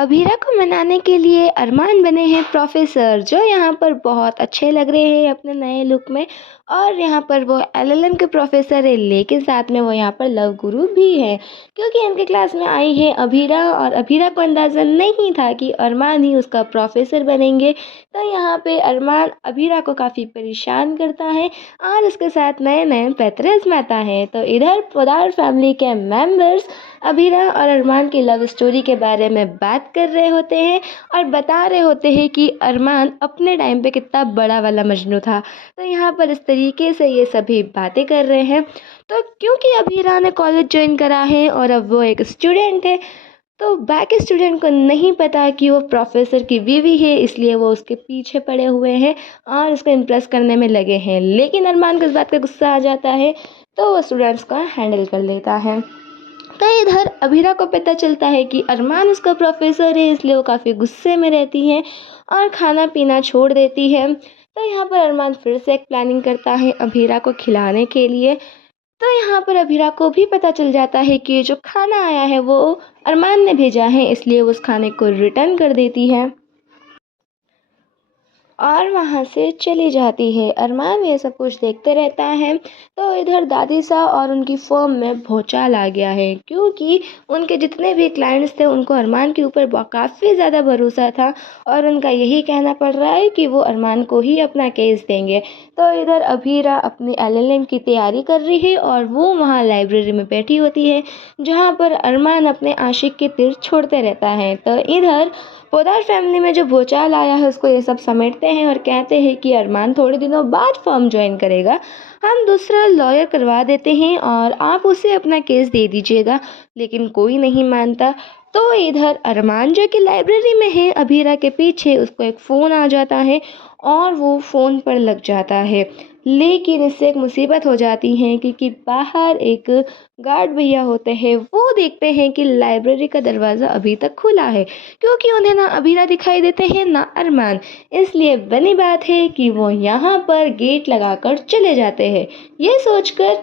अभीरा को मनाने के लिए अरमान बने हैं प्रोफेसर, जो यहाँ पर बहुत अच्छे लग रहे हैं अपने नए लुक में। और यहाँ पर वो एलएलएम के प्रोफेसर है, लेकिन साथ में वो यहाँ पर लव गुरु भी है, क्योंकि इनके क्लास में आई है अभीरा। और अभीरा को अंदाज़ा नहीं था कि अरमान ही उसका प्रोफेसर बनेंगे। तो यहाँ पे अरमान अभीरा को काफ़ी परेशान करता है और उसके साथ नए नए पैतरे आजमाता है। तो इधर पोदार फैमिली के मेंबर्स अभीरा और अरमान की लव स्टोरी के बारे में बात कर रहे होते हैं और बता रहे होते हैं कि अरमान अपने टाइम पे कितना बड़ा वाला मजनू था। तो यहाँ पर इस तरीके से ये सभी बातें कर रहे हैं। तो क्योंकि अभीरा ने कॉलेज ज्वाइन करा है और अब वो एक स्टूडेंट है, तो बाकी स्टूडेंट को नहीं पता कि वो प्रोफेसर की बीवी है, इसलिए वो उसके पीछे पड़े हुए हैं और उसको इम्प्रेस करने में लगे हैं। लेकिन अरमान को इस बात का गुस्सा आ जाता है, तो वो स्टूडेंट्स को हैंडल कर लेता है। तो इधर अभीरा को पता चलता है कि अरमान उसका प्रोफेसर है, इसलिए वो काफ़ी गुस्से में रहती है और खाना पीना छोड़ देती है। तो यहाँ पर अरमान फिर से एक प्लानिंग करता है अभीरा को खिलाने के लिए। तो यहाँ पर अभीरा को भी पता चल जाता है कि जो खाना आया है वो अरमान ने भेजा है, इसलिए वो उस खाने को रिटर्न कर देती है और वहाँ से चली जाती है। अरमान ये सब कुछ देखते रहता है। तो इधर दादी सा और उनकी फर्म में भूचाल आ गया है, क्योंकि उनके जितने भी क्लाइंट्स थे उनको अरमान के ऊपर काफ़ी ज़्यादा भरोसा था और उनका यही कहना पड़ रहा है कि वो अरमान को ही अपना केस देंगे। तो इधर अभीरा अपनी एलएलएम की तैयारी कर रही है और वो वहाँ लाइब्रेरी में बैठी होती है, जहाँ पर अरमान अपने आशिक के तीर छोड़ते रहता है। तो इधर पोदार फैमिली में जो भूचाल आया है उसको ये सब समेटते हैं और कहते हैं कि अरमान थोड़े दिनों बाद फर्म ज्वाइन करेगा, हम दूसरा लॉयर करवा देते हैं और आप उसे अपना केस दे दीजिएगा। लेकिन कोई नहीं मानता। तो इधर अरमान जो कि लाइब्रेरी में है अभीरा के पीछे, उसको एक फ़ोन आ जाता है और वो फ़ोन पर लग जाता है। लेकिन इससे एक मुसीबत हो जाती है, क्योंकि बाहर एक गार्ड भैया होते हैं, वो देखते हैं कि लाइब्रेरी का दरवाज़ा अभी तक खुला है, क्योंकि उन्हें ना अभीरा दिखाई देते हैं ना अरमान। इसलिए बनी बात है कि वो यहाँ पर गेट लगाकर चले जाते हैं, ये सोचकर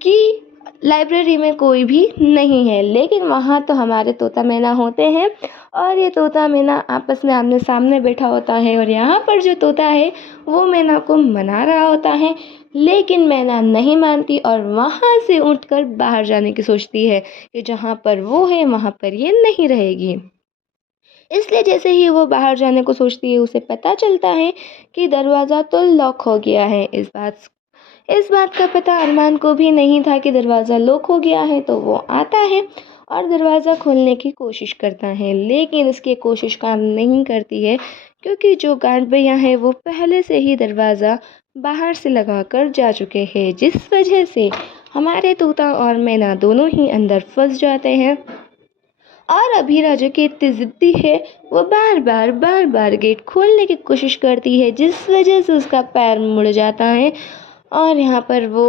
कि लाइब्रेरी में कोई भी नहीं है। लेकिन वहाँ तो हमारे तोता मैना होते हैं और ये तोता मैना आपस में आमने सामने बैठा होता है और यहाँ पर जो तोता है वो मैना को मना रहा होता है। लेकिन मैना नहीं मानती और वहाँ से उठकर बाहर जाने की सोचती है कि जहाँ पर वो है वहाँ पर ये नहीं रहेगी। इसलिए जैसे ही वो बाहर जाने को सोचती है, उसे पता चलता है कि दरवाज़ा तो लॉक हो गया है। इस बात का पता अरमान को भी नहीं था कि दरवाज़ा लॉक हो गया है। तो वो आता है और दरवाज़ा खोलने की कोशिश करता है, लेकिन इसकी कोशिश काम नहीं करती है, क्योंकि जो गार्ड भैया हैं वो पहले से ही दरवाज़ा बाहर से लगा कर जा चुके हैं, जिस वजह से हमारे तोता और मैना दोनों ही अंदर फंस जाते हैं। और अभीरा जो कि इतनी ज़िद्दी है, वो बार बार गेट खोलने की कोशिश करती है, जिस वजह से उसका पैर मुड़ जाता है और यहाँ पर वो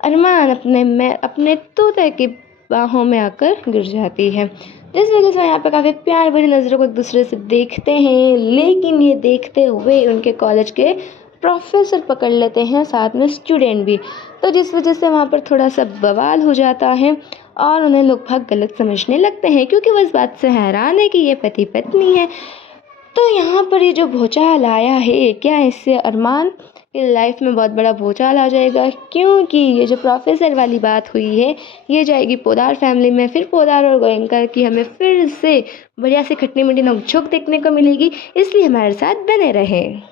अरमान अपने तोते की बाहों में आकर गिर जाती है, जिस वजह से यहाँ पर काफ़ी प्यार भरी नज़रों को एक दूसरे से देखते हैं। लेकिन ये देखते हुए उनके कॉलेज के प्रोफेसर पकड़ लेते हैं, साथ में स्टूडेंट भी। तो जिस वजह से वहाँ पर थोड़ा सा बवाल हो जाता है और उन्हें लोग भाग गलत समझने लगते हैं, क्योंकि वो इस बात से हैरान है कि ये पति पत्नी है। तो यहाँ पर ये जो भूचाल आया है, क्या इससे अरमान की लाइफ में बहुत बड़ा भूचाल आ जाएगा, क्योंकि ये जो प्रोफेसर वाली बात हुई है ये जाएगी पोदार फैमिली में। फिर पोदार और गोयनका की हमें फिर से बढ़िया से खट्टी मीठी नोकझोंक देखने को मिलेगी, इसलिए हमारे साथ बने रहें।